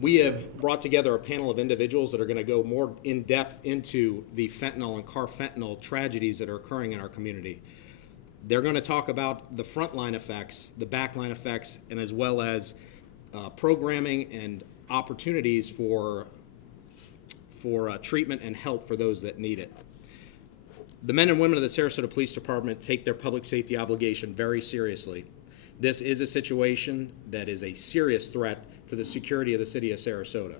We have brought together a panel of individuals that are going to go more in depth into the fentanyl and carfentanil tragedies that are occurring in our community. They're going to talk about the frontline effects, the backline effects, and as well as programming and opportunities for treatment and help for those that need it. The men and women of the Sarasota Police Department take their public safety obligation very seriously. This is a situation that is a serious threat to the security of the city of Sarasota.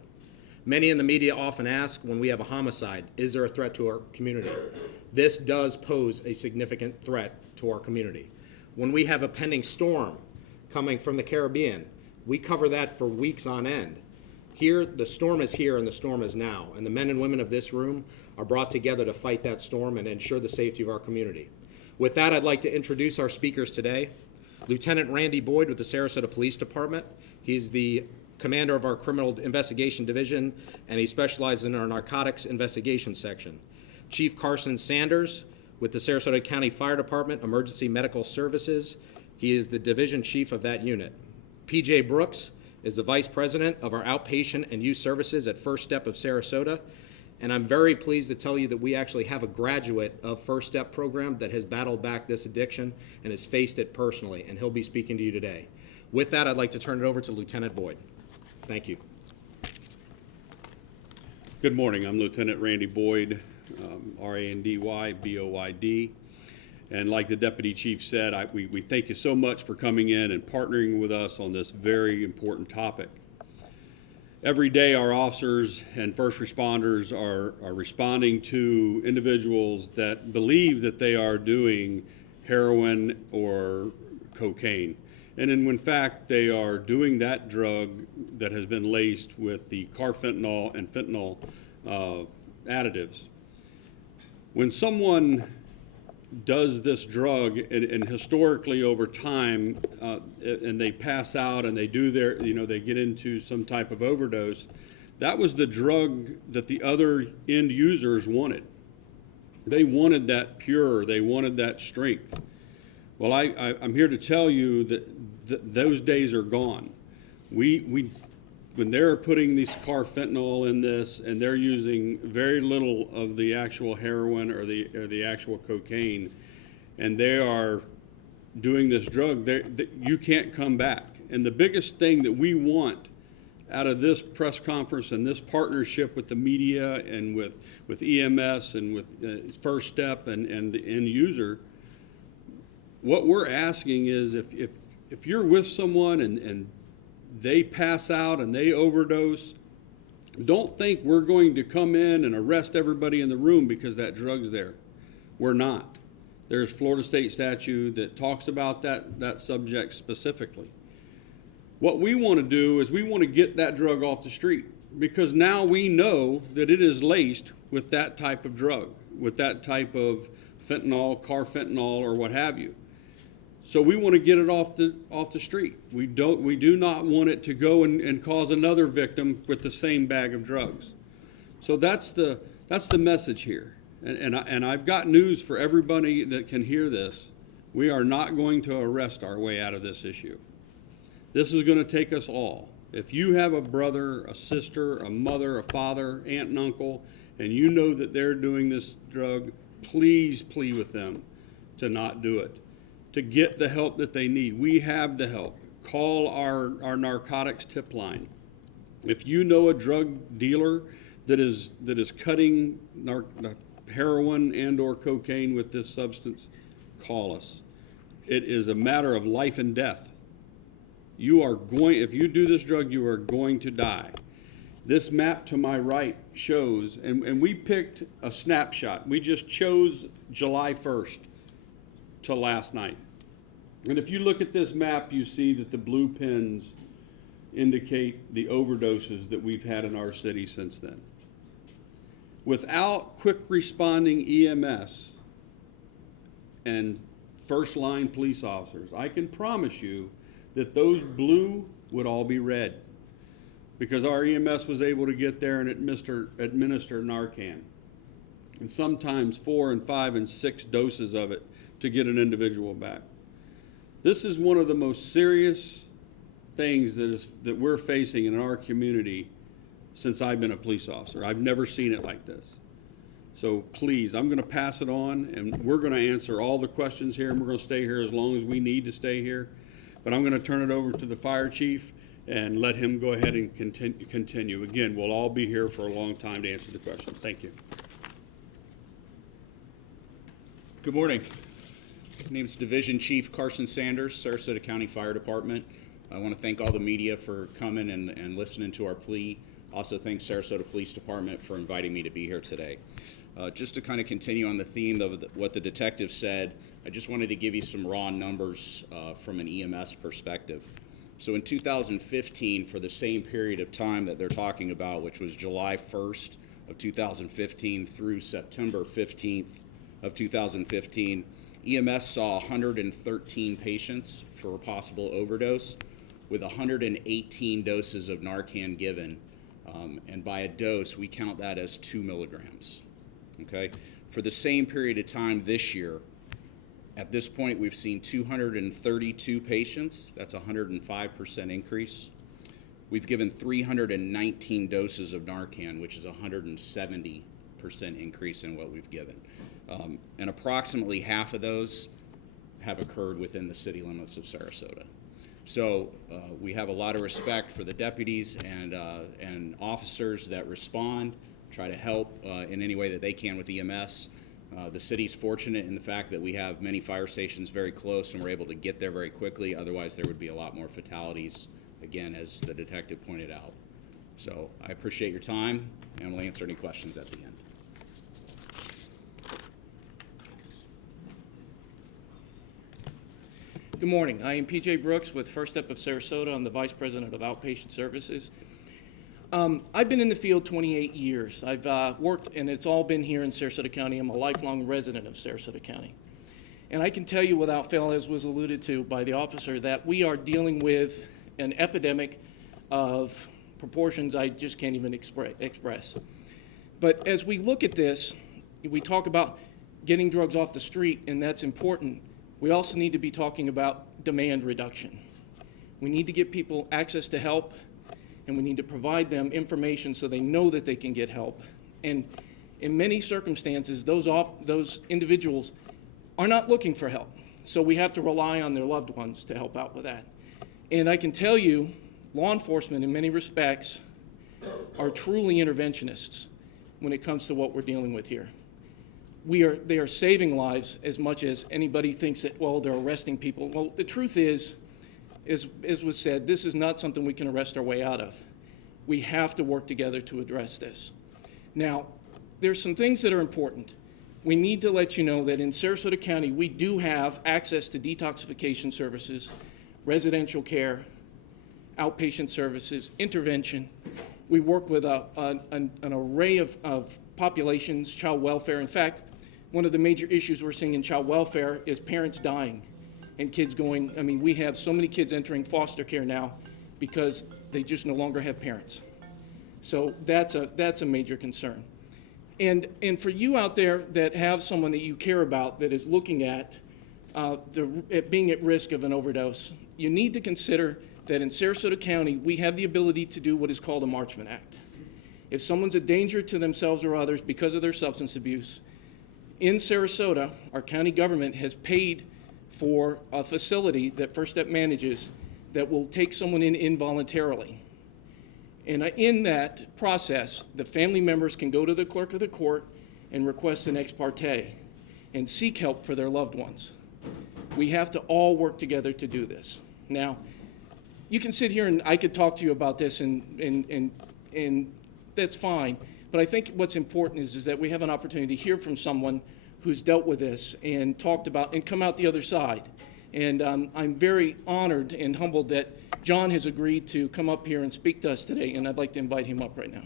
Many in the media often ask, when we have a homicide, is there a threat to our community? This does pose a significant threat to our community. When we have a pending storm coming from the Caribbean, we cover that for weeks on end. Here, the storm is here and the storm is now, and the men and women of this room are brought together to fight that storm and ensure the safety of our community. With that, I'd like to introduce our speakers today. Lieutenant Randy Boyd with the Sarasota Police Department. He's the commander of our Criminal Investigation Division, and he specializes in our Narcotics Investigation Section. Chief Carson Sanders with the Sarasota County Fire Department, Emergency Medical Services. He is the division chief of that unit. P.J. Brooks is the vice president of our Outpatient and Youth Services at First Step of Sarasota. And I'm very pleased to tell you that we actually have a graduate of First Step program that has battled back this addiction and has faced it personally, and he'll be speaking to you today. With that, I'd like to turn it over to Lieutenant Boyd. Thank you. Good morning. I'm Lieutenant Randy Boyd, R-A-N-D-Y, B-O-Y-D. And like the Deputy Chief said, we thank you so much for coming in and partnering with us on this very important topic. Every day our officers and first responders are responding to individuals that believe that they are doing heroin or cocaine. And in fact, they are doing that drug that has been laced with the carfentanil and fentanyl additives. When someone does this drug, and historically over time, and they pass out and they do they get into some type of overdose, that was the drug that the other end users wanted. They wanted that pure, they wanted that strength. Well, I'm here to tell you that those days are gone. When they're putting these carfentanil in this and they're using very little of the actual heroin or the actual cocaine, and they are doing this drug, you can't come back. And the biggest thing that we want out of this press conference and this partnership with the media and with EMS and with First Step and the end user, what we're asking is if you're with someone and they pass out and they overdose, don't think we're going to come in and arrest everybody in the room because that drug's there. We're not. There's Florida state statute that talks about that subject specifically. What we want to do is we want to get that drug off the street, because now we know that it is laced with that type of drug, with that type of fentanyl, carfentanil, or what have you. So we want to get it off the street. We do not want it to go and cause another victim with the same bag of drugs. So that's the message here. And I've got news for everybody that can hear this. We are not going to arrest our way out of this issue. This is going to take us all. If you have a brother, a sister, a mother, a father, aunt and uncle, and you know that they're doing this drug, please plead with them to not do it, to get the help that they need. We have the help. Call our narcotics tip line. If you know a drug dealer that is cutting heroin and or cocaine with this substance, call us. It is a matter of life and death. If you do this drug, you are going to die. This map to my right shows, and we picked a snapshot. We just chose July 1st to last night. And if you look at this map, you see that the blue pins indicate the overdoses that we've had in our city since then. Without quick responding EMS and first line police officers, I can promise you that those blue would all be red, because our EMS was able to get there and administer Narcan, and sometimes 4 and 5 and 6 doses of it to get an individual back. This is one of the most serious things that we're facing in our community since I've been a police officer. I've never seen it like this. So please, I'm going to pass it on, and we're going to answer all the questions here, and we're going to stay here as long as we need to stay here. But I'm going to turn it over to the fire chief and let him go ahead and continue. Again, we'll all be here for a long time to answer the questions. Thank you. Good morning. My name is Division Chief Carson Sanders, Sarasota County Fire Department. I want to thank all the media for coming and listening to our plea. Also thank Sarasota Police Department for inviting me to be here today. Just to kind of continue on the theme of what the detective said, I just wanted to give you some raw numbers from an EMS perspective. So in 2015, for the same period of time that they're talking about, which was July 1st of 2015 through September 15th of 2015, EMS saw 113 patients for a possible overdose with 118 doses of Narcan given. And by a dose, we count that as 2 milligrams. Okay? For the same period of time this year, at this point, we've seen 232 patients. That's a 105% increase. We've given 319 doses of Narcan, which is a 170% increase in what we've given. And approximately half of those have occurred within the city limits of Sarasota. So we have a lot of respect for the deputies and officers that respond, try to help in any way that they can with EMS. The city's fortunate in the fact that we have many fire stations very close and we're able to get there very quickly. Otherwise, there would be a lot more fatalities, again, as the detective pointed out. So I appreciate your time, and we'll answer any questions at the end. Good morning. I am PJ Brooks with First Step of Sarasota. I'm the Vice President of Outpatient Services. I've been in the field 28 years. I've worked, and it's all been here in Sarasota County. I'm a lifelong resident of Sarasota County. And I can tell you without fail, as was alluded to by the officer, that we are dealing with an epidemic of proportions I just can't even express. But as we look at this, we talk about getting drugs off the street, and that's important. We also need to be talking about demand reduction. We need to give people access to help, and we need to provide them information so they know that they can get help. And in many circumstances, those individuals are not looking for help. So we have to rely on their loved ones to help out with that. And I can tell you, law enforcement in many respects are truly interventionists when it comes to what we're dealing with here. They are saving lives as much as anybody thinks that, well, they're arresting people. Well, the truth is, as was said, this is not something we can arrest our way out of. We have to work together to address this. Now, there's some things that are important. We need to let you know that in Sarasota County, we do have access to detoxification services, residential care, outpatient services, intervention. We work with an array of populations, child welfare. In fact, one of the major issues we're seeing in child welfare is parents dying and kids going, we have so many kids entering foster care now because they just no longer have parents. So that's a major concern. And for you out there that have someone that you care about that is looking at being at risk of an overdose, you need to consider that in Sarasota County, we have the ability to do what is called a Marchman Act. If someone's a danger to themselves or others because of their substance abuse, in Sarasota, our county government has paid for a facility that First Step manages that will take someone in involuntarily. And in that process, the family members can go to the clerk of the court and request an ex parte and seek help for their loved ones. We have to all work together to do this. Now, you can sit here and I could talk to you about this and that's fine. But I think what's important is that we have an opportunity to hear from someone who's dealt with this and talked about and come out the other side. And I'm very honored and humbled that John has agreed to come up here and speak to us today, and I'd like to invite him up right now.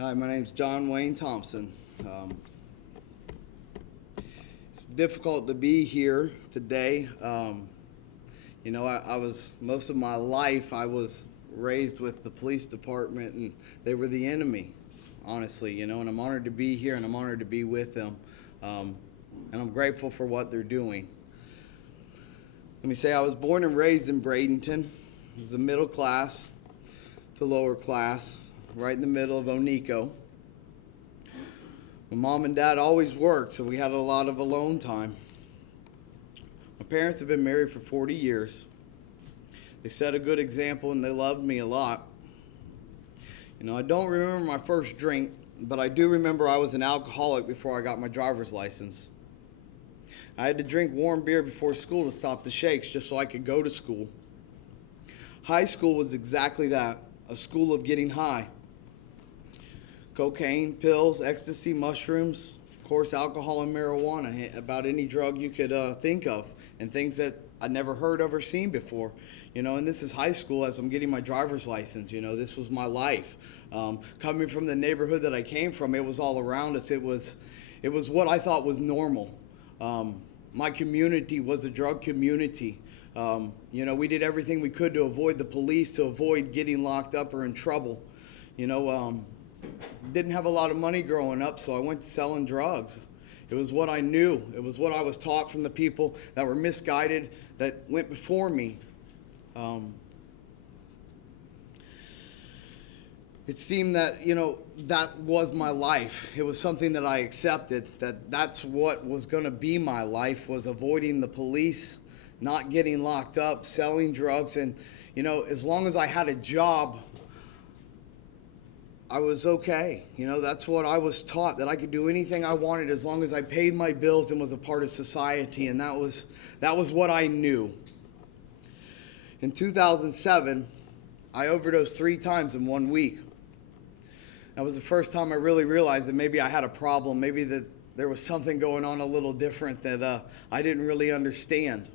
Hi, my name's John Wayne Thompson. It's difficult to be here today. I was, most of my life, I was raised with the police department, and they were the enemy, honestly, and I'm honored to be here, and I'm honored to be with them. and I'm grateful for what they're doing. Let me say I was born and raised in Bradenton. It was the middle class to lower class, right in the middle of Onico. My mom and dad always worked, so we had a lot of alone time. My parents have been married for 40 years. They set a good example and they loved me a lot. You know, I don't remember my first drink, but I do remember I was an alcoholic before I got my driver's license. I had to drink warm beer before school to stop the shakes just so I could go to school. High school was exactly that, a school of getting high. Cocaine, pills, ecstasy, mushrooms, of course alcohol and marijuana, about any drug you could think of, and things that I'd never heard of or seen before. You know, and this is high school as I'm getting my driver's license. You know, this was my life. Coming from the neighborhood that I came from, it was all around us. It was what I thought was normal. My community was a drug community. You know, we did everything we could to avoid the police, to avoid getting locked up or in trouble. You know, didn't have a lot of money growing up, so I went to selling drugs. It was what I knew. It was what I was taught from the people that were misguided, that went before me. It seemed that, you know, that was my life. It was something that I accepted, that's what was going to be my life, was avoiding the police, not getting locked up, selling drugs. And, you know, as long as I had a job, I was okay. You know, that's what I was taught, that I could do anything I wanted as long as I paid my bills and was a part of society. And that was what I knew. In 2007, I overdosed 3 times in 1 week. That was the first time I really realized that maybe I had a problem, maybe that there was something going on a little different that I didn't really understand.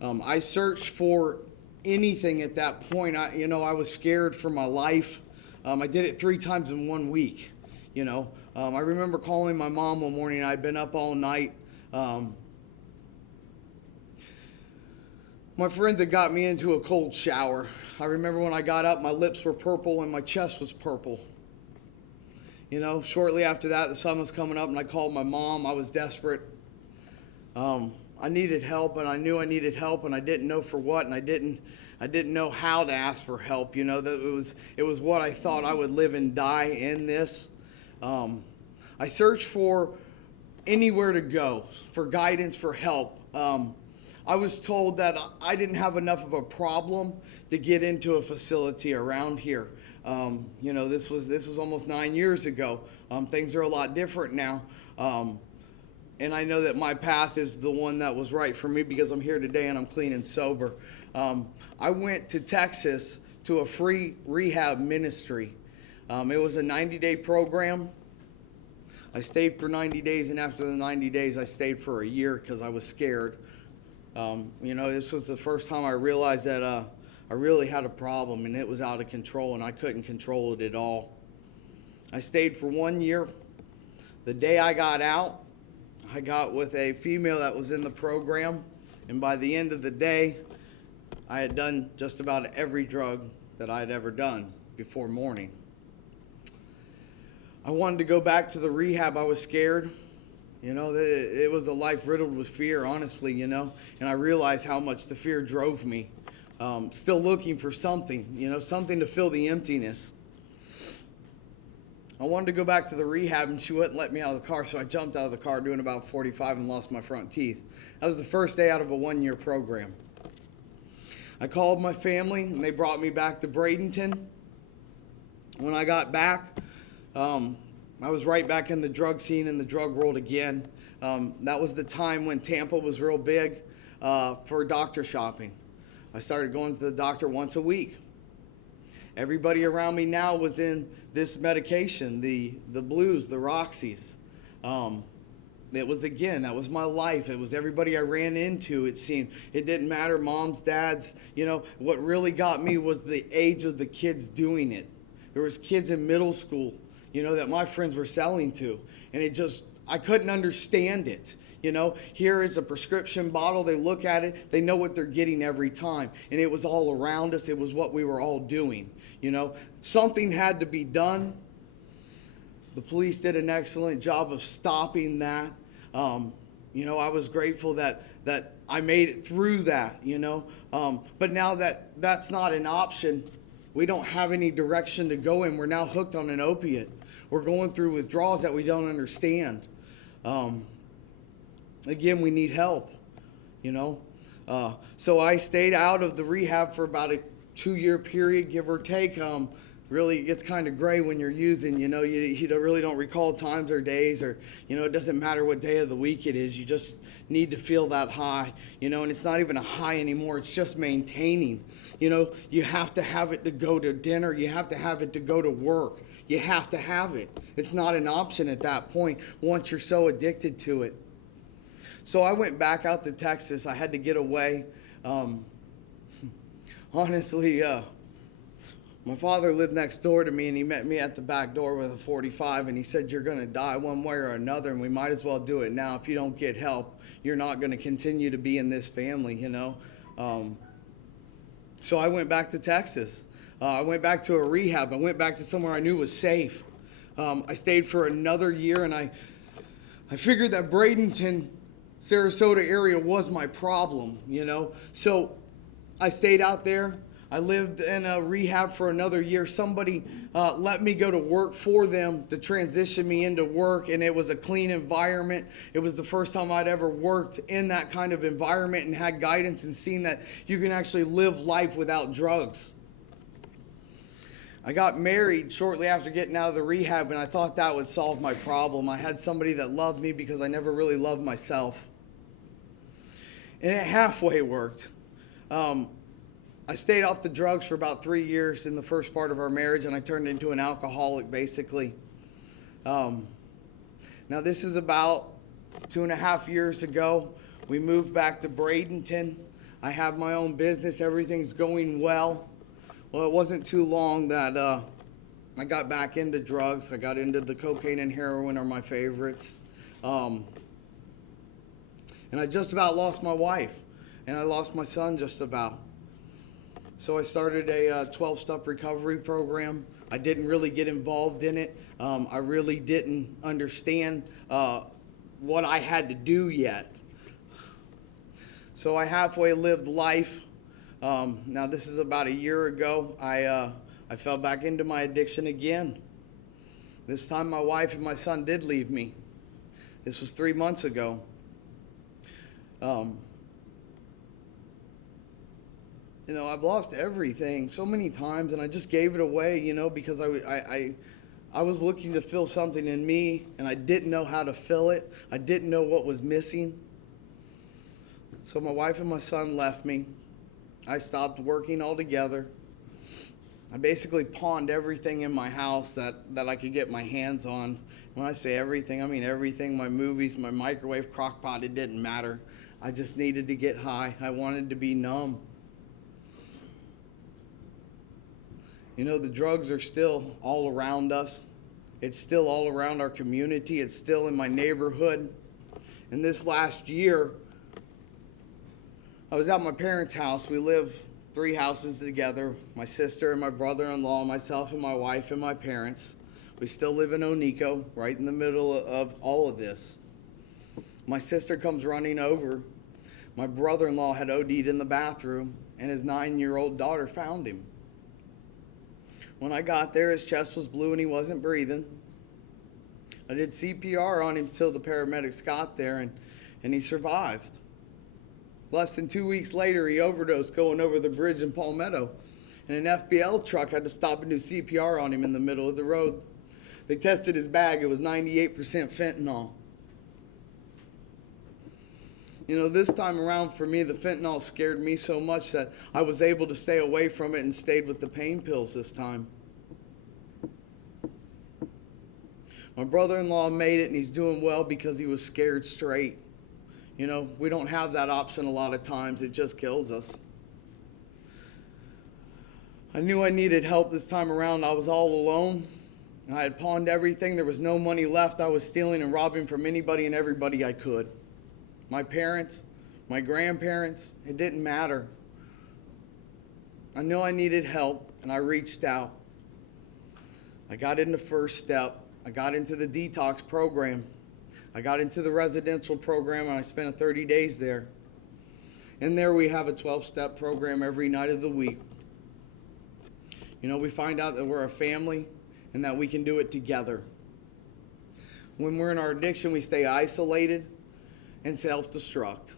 I searched for anything at that point. I was scared for my life. I did it 3 times in 1 week. You know, I remember calling my mom one morning. I'd been up all night. My friends had got me into a cold shower. I remember when I got up, my lips were purple and my chest was purple. You know, shortly after that, the sun was coming up and I called my mom. I was desperate. I needed help, and I knew I needed help, and I didn't know for what, and I didn't know how to ask for help. You know, that it was what I thought I would live and die in this. I searched for anywhere to go, for guidance, for help. I was told that I didn't have enough of a problem to get into a facility around here. You know, this was almost 9 years ago. Things are a lot different now. And I know that my path is the one that was right for me because I'm here today and I'm clean and sober. I went to Texas to a free rehab ministry. It was a 90-day program. I stayed for 90 days, and after the 90 days, I stayed for a year because I was scared. You know, this was the first time I realized that I really had a problem, and it was out of control, and I couldn't control it at all. I stayed for 1 year. The day I got out, I got with a female that was in the program, and by the end of the day, I had done just about every drug that I had ever done before morning. I wanted to go back to the rehab. I was scared. You know, it was a life riddled with fear, honestly, you know, and I realized how much the fear drove me. Still looking for something, you know, something to fill the emptiness. I wanted to go back to the rehab, and she wouldn't let me out of the car, so I jumped out of the car doing about 45 and lost my front teeth. That was the first day out of a 1-year program. I called my family, and they brought me back to Bradenton. When I got back, I was right back in the drug scene, in the drug world again. That was the time when Tampa was real big for doctor shopping. I started going to the doctor once a week. Everybody around me now was in this medication, the blues, the Roxys. It was, again, that was my life. It was everybody I ran into, it seemed. It didn't matter, moms, dads. You know, what really got me was the age of the kids doing it. There was kids in middle school, you know, that my friends were selling to. And I couldn't understand it. You know, here is a prescription bottle. They look at it. They know what they're getting every time. And it was all around us. It was what we were all doing. You know, something had to be done. The police did an excellent job of stopping that. I was grateful that I made it through that, But now that that's not an option, we don't have any direction to go in. We're now hooked on an opiate. We're going through withdrawals that we don't understand. Again, we need help, So I stayed out of the rehab for about a 2-year period, give or take. Really, it gets kind of gray when you're using, you really don't recall times or days, or, it doesn't matter what day of the week it is. You just need to feel that high, and it's not even a high anymore. It's just maintaining. You have to have it to go to dinner. You have to have it to go to work. You have to have it. It's not an option at that point once you're so addicted to it. So I went back out to Texas. I had to get away. Honestly, my father lived next door to me, and he met me at the back door with a 45, and he said, "You're going to die one way or another, and we might as well do it now. If you don't get help, you're not going to continue to be in this family, So I went back to Texas. I went back to a rehab. I went back to somewhere I knew was safe. I stayed for another year, and I figured that Bradenton, Sarasota area was my problem, So I stayed out there. I lived in a rehab for another year. Somebody let me go to work for them to transition me into work, and it was a clean environment. It was the first time I'd ever worked in that kind of environment and had guidance and seen that you can actually live life without drugs. I got married shortly after getting out of the rehab, and I thought that would solve my problem. I had somebody that loved me because I never really loved myself. And it halfway worked. I stayed off the drugs for about 3 years in the first part of our marriage, and I turned into an alcoholic, basically. Now, this is about 2.5 years ago. We moved back to Bradenton. I have my own business. Everything's going well. Well, it wasn't too long that I got back into drugs. I got into the cocaine and heroin are my favorites. And I just about lost my wife, and I lost my son just about. So I started a 12-step recovery program. I didn't really get involved in it. I really didn't understand what I had to do yet. So I halfway lived life. Now this is about a year ago. I fell back into my addiction again. This time my wife and my son did leave me. This was 3 months ago. I've lost everything so many times, and I just gave it away, because I was looking to fill something in me, and I didn't know how to fill it. I didn't know what was missing. So my wife and my son left me. I stopped working altogether. I basically pawned everything in my house that I could get my hands on. When I say everything, I mean everything. My movies, my microwave, crock pot, it didn't matter. I just needed to get high. I wanted to be numb. The drugs are still all around us. It's still all around our community. It's still in my neighborhood. And this last year, I was at my parents' house. We live 3 houses together, my sister and my brother-in-law, myself and my wife and my parents. We still live in Onico, right in the middle of all of this. My sister comes running over. My brother-in-law had OD'd in the bathroom, and his 9-year-old daughter found him. When I got there, his chest was blue and he wasn't breathing. I did CPR on him till the paramedics got there, and he survived. Less than 2 weeks later, he overdosed going over the bridge in Palmetto, and an FBL truck had to stop and do CPR on him in the middle of the road. They tested his bag. It was 98% fentanyl. This time around for me, the fentanyl scared me so much that I was able to stay away from it and stayed with the pain pills this time. My brother-in-law made it, and he's doing well because he was scared straight. We don't have that option a lot of times. It just kills us. I knew I needed help this time around. I was all alone. I had pawned everything. There was no money left. I was stealing and robbing from anybody and everybody I could. My parents, my grandparents, it didn't matter. I knew I needed help, and I reached out. I got into First Step. I got into the detox program. I got into the residential program, and I spent 30 days there. And there we have a 12-step program every night of the week. You know, we find out that we're a family and that we can do it together. When we're in our addiction, we stay isolated and self-destruct.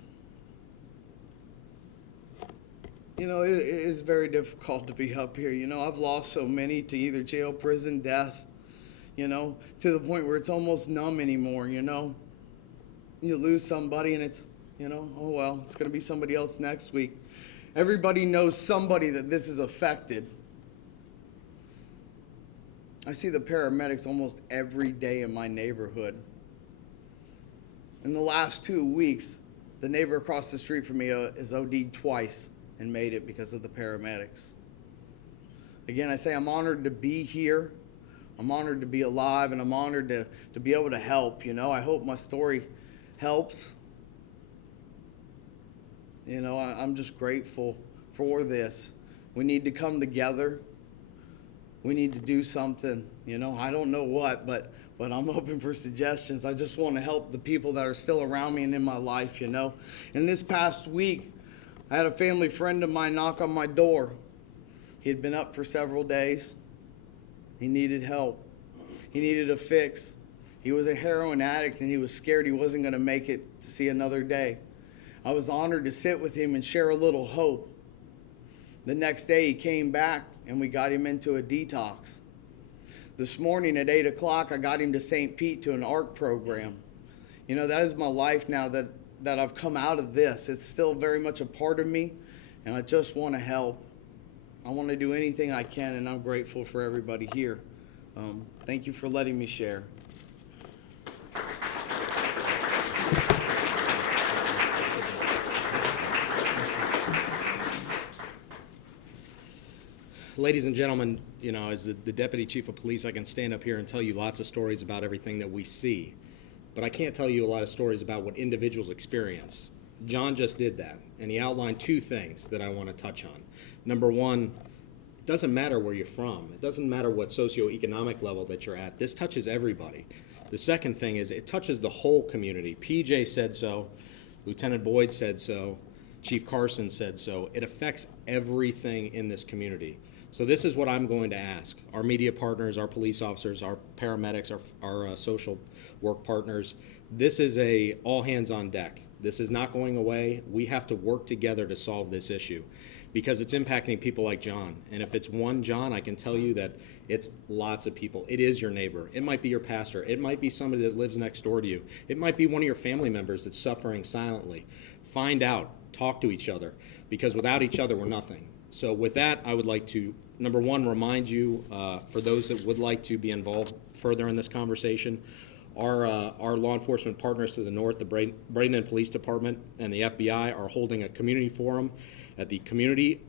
You know, it is very difficult to be up here. You know, I've lost so many to either jail, prison, death, you know, to the point where it's almost numb anymore, you know. You lose somebody and it's, you know, oh well, it's going to be somebody else next week. Everybody knows somebody that this is affected. I see the paramedics almost every day in my neighborhood. In the last 2 weeks, the neighbor across the street from me is OD'd twice and made it because of the paramedics. Again, I say I'm honored to be here. I'm honored to be alive, and I'm honored to be able to help. You know, I hope my story helps. You know, I'm just grateful for this. We need to come together. We need to do something. You know, I don't know what, but I'm open for suggestions. I just want to help the people that are still around me and in my life, you know. And this past week, I had a family friend of mine knock on my door. He had been up for several days. He needed help. He needed a fix. He was a heroin addict, and he was scared he wasn't going to make it to see another day. I was honored to sit with him and share a little hope. The next day he came back, and we got him into a detox. This morning at 8 o'clock, I got him to St. Pete to an ARC program. You know, that is my life now that I've come out of this. It's still very much a part of me, and I just want to help. I want to do anything I can, and I'm grateful for everybody here. Thank you for letting me share. Ladies and gentlemen, you know, as the Deputy Chief of Police, I can stand up here and tell you lots of stories about everything that we see. But I can't tell you a lot of stories about what individuals experience. John just did that, and he outlined 2 things that I want to touch on. Number one, it doesn't matter where you're from. It doesn't matter what socioeconomic level that you're at. This touches everybody. The second thing is it touches the whole community. PJ said so. Lieutenant Boyd said so. Chief Carson said so. It affects everything in this community. So this is what I'm going to ask. Our media partners, our police officers, our paramedics, our social work partners, this is a all hands on deck. This is not going away. We have to work together to solve this issue because it's impacting people like John. And if it's one John, I can tell you that it's lots of people. It is your neighbor. It might be your pastor. It might be somebody that lives next door to you. It might be one of your family members that's suffering silently. Find out, talk to each other, because without each other, we're nothing. So with that, I would like to, number one, remind you, for those that would like to be involved further in this conversation, our law enforcement partners to the north, the Bradenton Police Department and the FBI, are holding a community forum at the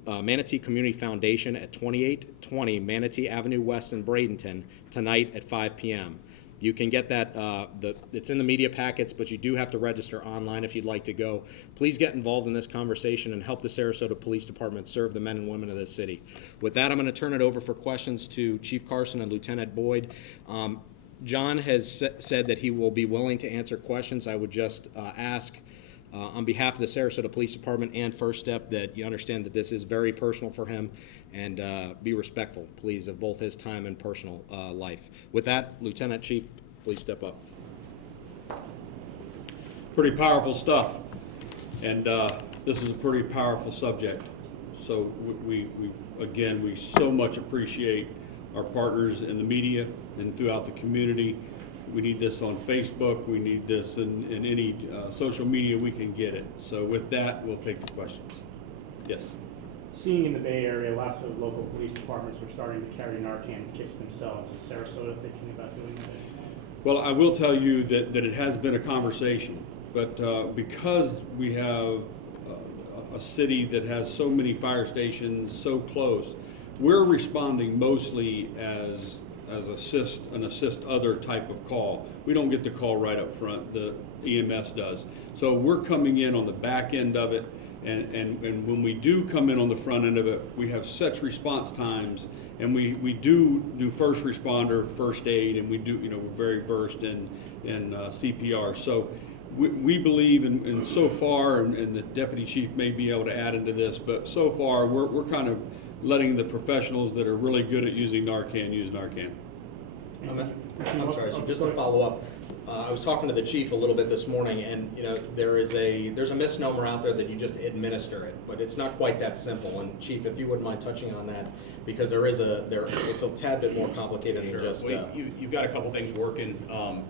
Manatee Community Foundation at 2820 Manatee Avenue West in Bradenton tonight at 5 p.m. You can get that, it's in the media packets, but you do have to register online if you'd like to go. Please get involved in this conversation and help the Sarasota Police Department serve the men and women of this city. With that, I'm going to turn it over for questions to Chief Carson and Lieutenant Boyd. John has said that he will be willing to answer questions. I would just ask on behalf of the Sarasota Police Department and First Step that you understand that this is very personal for him, and be respectful, please, of both his time and personal life. With that, Lieutenant Chief, please step up. Pretty powerful stuff, and this is a pretty powerful subject. So we so much appreciate our partners in the media and throughout the community. We need this on Facebook. We need this in any social media we can get it. So with that, we'll take the questions. Yes. Seeing in the Bay Area, lots of local police departments were starting to carry Narcan kits themselves. Is Sarasota thinking about doing that? Well, I will tell you that it has been a conversation, but because we have a city that has so many fire stations so close, we're responding mostly as an assist other type of call. We don't get the call right up front, the EMS does. So we're coming in on the back end of it, and when we do come in on the front end of it, we have such response times And we do first responder, first aid, and we do, we're very versed in CPR. So we believe, and so far, and the deputy chief may be able to add into this, but so far, we're kind of letting the professionals that are really good at using Narcan use Narcan. I'm sorry, so just to follow up, I was talking to the chief a little bit this morning, and there's a misnomer out there that you just administer it, but it's not quite that simple. And Chief, if you wouldn't mind touching on that, because it's a tad bit more complicated than just. Well, you've got a couple things working.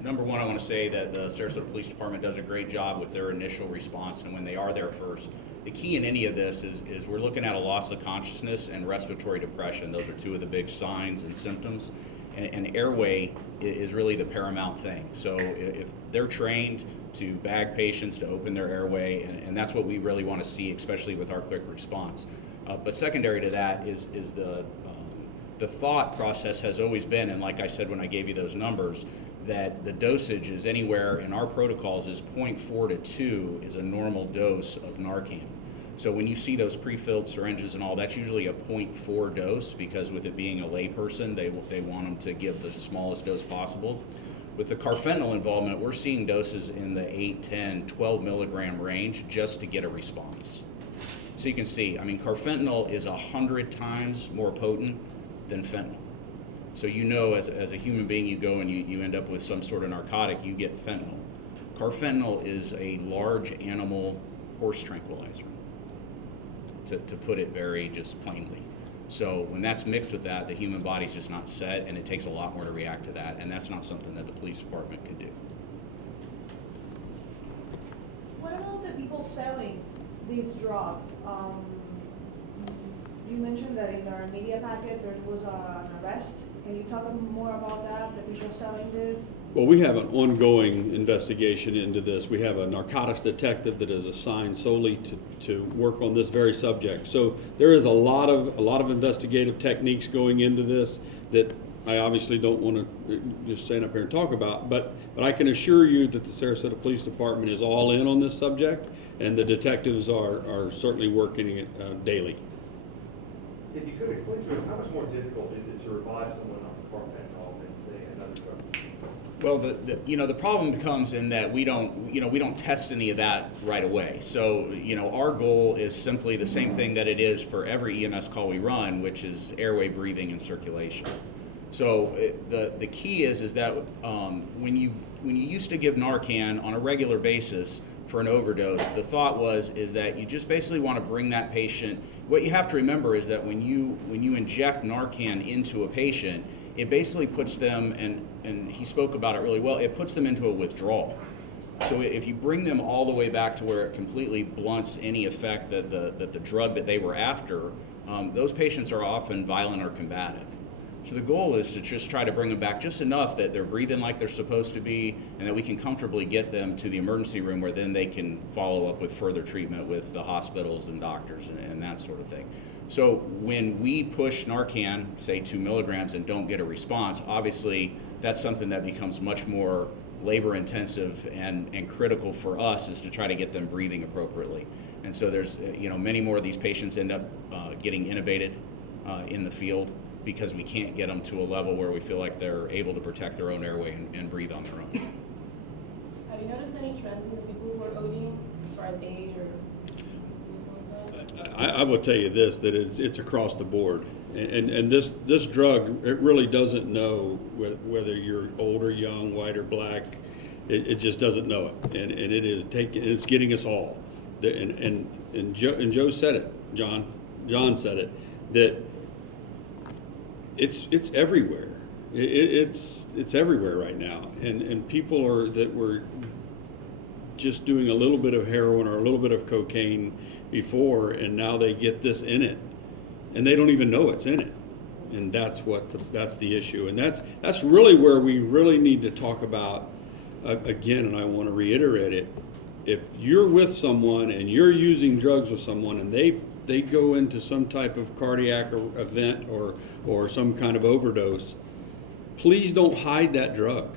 Number one, I want to say that the Sarasota Police Department does a great job with their initial response, and when they are there first. The key in any of this is we're looking at a loss of consciousness and respiratory depression. Those are two of the big signs and symptoms. And airway is really the paramount thing. So if they're trained to bag patients, to open their airway, and that's what we really want to see, especially with our quick response. But secondary to that is the thought process has always been, and like I said when I gave you those numbers, that the dosage is anywhere in our protocols is 0.4 to 2 is a normal dose of Narcan. So when you see those pre-filled syringes and all, that's usually a 0.4 dose, because with it being a layperson, they want them to give the smallest dose possible. With the Carfentanil involvement, we're seeing doses in the 8, 10, 12 milligram range just to get a response. So you can see, I mean, Carfentanil is 100 times more potent than fentanyl. So as a human being, you go and you end up with some sort of narcotic, you get fentanyl. Carfentanil is a large animal horse tranquilizer, to put it very just plainly. So when that's mixed with that, the human body's just not set, and it takes a lot more to react to that, and that's not something that the police department can do. What about the people selling this drug? You mentioned that in our media packet there was an arrest. Can you talk more about that, the people selling this? Well, we have an ongoing investigation into this. We have a narcotics detective that is assigned solely to work on this very subject. So there is a lot of investigative techniques going into this that I obviously don't want to just stand up here and talk about, but I can assure you that the Sarasota Police Department is all in on this subject, and the detectives are certainly working it daily. If you could explain to us, how much more difficult is it to revive someone on Carfentanil than say another drug? Well, the problem comes in that we don't test any of that right away. So, our goal is simply the same thing that it is for every EMS call we run, which is airway, breathing, and circulation. So the key is that when you used to give Narcan on a regular basis for an overdose, the thought is that you just basically want to bring that patient. What you have to remember is that when you inject Narcan into a patient, it basically puts them, and he spoke about it really well, it puts them into a withdrawal. So if you bring them all the way back to where it completely blunts any effect that the drug that they were after, those patients are often violent or combative. So the goal is to just try to bring them back just enough that they're breathing like they're supposed to be, and that we can comfortably get them to the emergency room where then they can follow up with further treatment with the hospitals and doctors and that sort of thing. So when we push Narcan, say 2 milligrams, and don't get a response, obviously that's something that becomes much more labor intensive and critical for us, is to try to get them breathing appropriately. And so there's, many more of these patients end up getting intubated in the field, because we can't get them to a level where we feel like they're able to protect their own airway and breathe on their own. Have you noticed any trends in the people who are ODing as far as age or anything like that? I will tell you this, that it's across the board. And this drug, it really doesn't know whether you're old or young, white or black. It just doesn't know it. And it's getting us all. And Joe said it, John said it, that it's everywhere. It's everywhere right now, and people were just doing a little bit of heroin or a little bit of cocaine before, and now they get this in it, and they don't even know it's in it, and that's the issue, and that's really where we really need to talk about again. And I want to reiterate it: if you're with someone and you're using drugs with someone, and they go into some type of cardiac event or some kind of overdose, please don't hide that drug.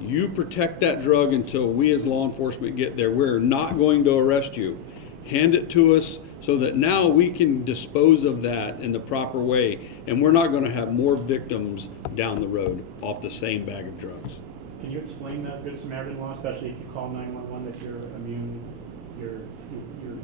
You protect that drug until we as law enforcement get there. We're not going to arrest you. Hand it to us so that now we can dispose of that in the proper way, and we're not gonna have more victims down the road off the same bag of drugs. Can you explain the Good Samaritan law, especially if you call 911 that you're immune, you're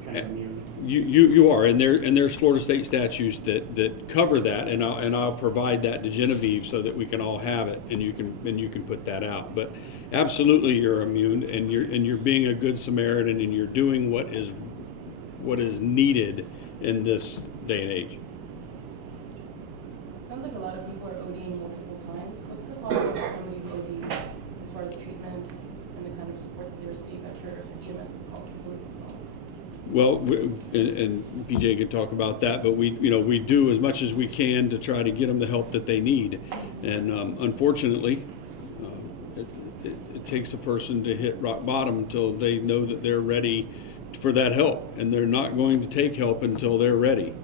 kind of immune? You are, and there's Florida state statutes that cover that, and I'll provide that to Genevieve so that we can all have it, and you can put that out. But absolutely, you're immune, and you're being a good Samaritan, and you're doing what is needed in this day and age. Sounds like a lot of people are ODing multiple times. What's the follow-up of somebody who ODs as far as treatment and the kind of support that they receive after EMS is called, police is called? Well, and PJ could talk about that, but we do as much as we can to try to get them the help that they need. And unfortunately, it takes a person to hit rock bottom until they know that they're ready for that help, and they're not going to take help until they're ready.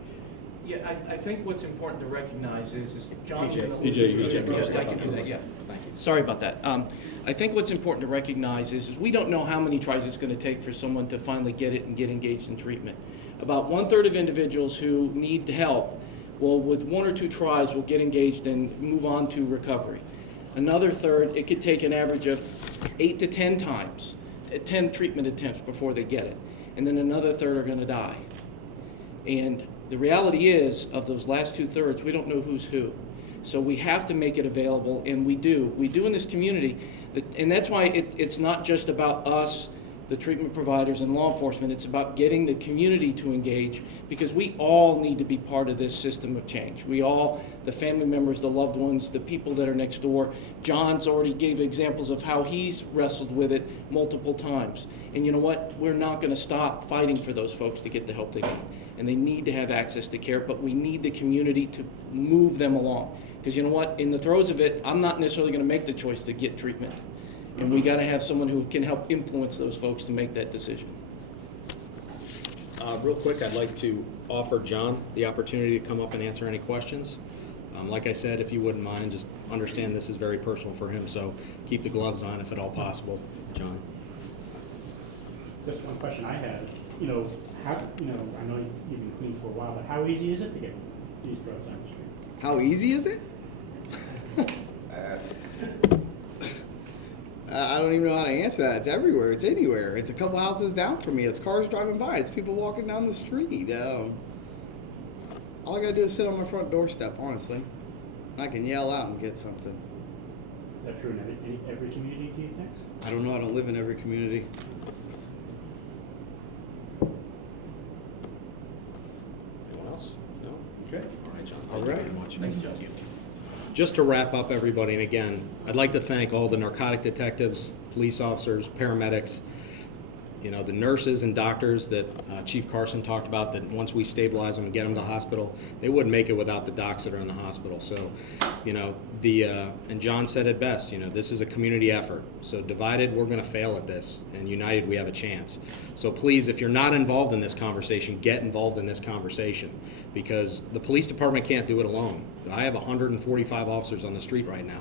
Yeah, I think what's important to recognize is John. PJ, I can do that, yeah. Sorry about that. I think what's important to recognize is we don't know how many tries it's going to take for someone to finally get it and get engaged in treatment. About 1/3 of individuals who need help will, with 1 or 2 tries, will get engaged and move on to recovery. Another third, it could take an average of 8 to 10 times, 10 treatment attempts before they get it. And then another third are going to die. And the reality is, of those last 2/3, we don't know who's who. So we have to make it available, and we do. We do in this community. And that's why it's not just about us, the treatment providers and law enforcement. It's about getting the community to engage, because we all need to be part of this system of change. We all, the family members, the loved ones, the people that are next door. John's already gave examples of how he's wrestled with it multiple times. And you know what? We're not going to stop fighting for those folks to get the help they need. And they need to have access to care, but we need the community to move them along. Because you know what? In the throes of it, I'm not necessarily going to make the choice to get treatment. And we got to have someone who can help influence those folks to make that decision. Real quick, I'd like to offer John the opportunity to come up and answer any questions. Like I said, if you wouldn't mind, just understand this is very personal for him, so keep the gloves on if at all possible. John. Just one question I had is, how, I know you've been clean for a while, but how easy is it to get these drugs on the street? How easy is it? I don't even know how to answer that. It's everywhere. It's anywhere. It's a couple houses down from me. It's cars driving by. It's people walking down the street. All I gotta do is sit on my front doorstep, honestly. I can yell out and get something. Is that true in every community, do you think? I don't know. I don't live in every community. Anyone else? No? Okay. All right, John. All Thank you right. very much. Thanks, John. Just to wrap up, everybody, and again, I'd like to thank all the narcotic detectives, police officers, paramedics, the nurses and doctors that Chief Carson talked about, that once we stabilize them and get them to the hospital, they wouldn't make it without the docs that are in the hospital. So, and John said it best, this is a community effort. So divided, we're going to fail at this, and united, we have a chance. So please, if you're not involved in this conversation, get involved in this conversation, because the police department can't do it alone. I have 145 officers on the street right now,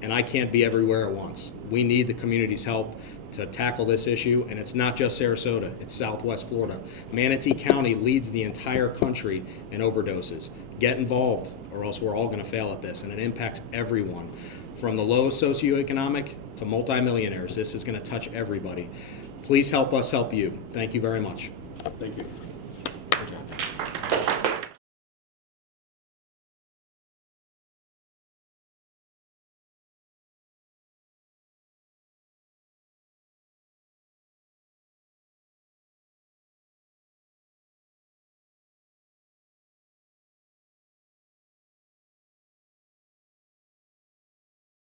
and I can't be everywhere at once. We need the community's help to tackle this issue, and it's not just Sarasota, it's Southwest Florida. Manatee County leads the entire country in overdoses. Get involved, or else we're all going to fail at this, and it impacts everyone. From the low socioeconomic to multimillionaires, this is going to touch everybody. Please help us help you. Thank you very much. Thank you.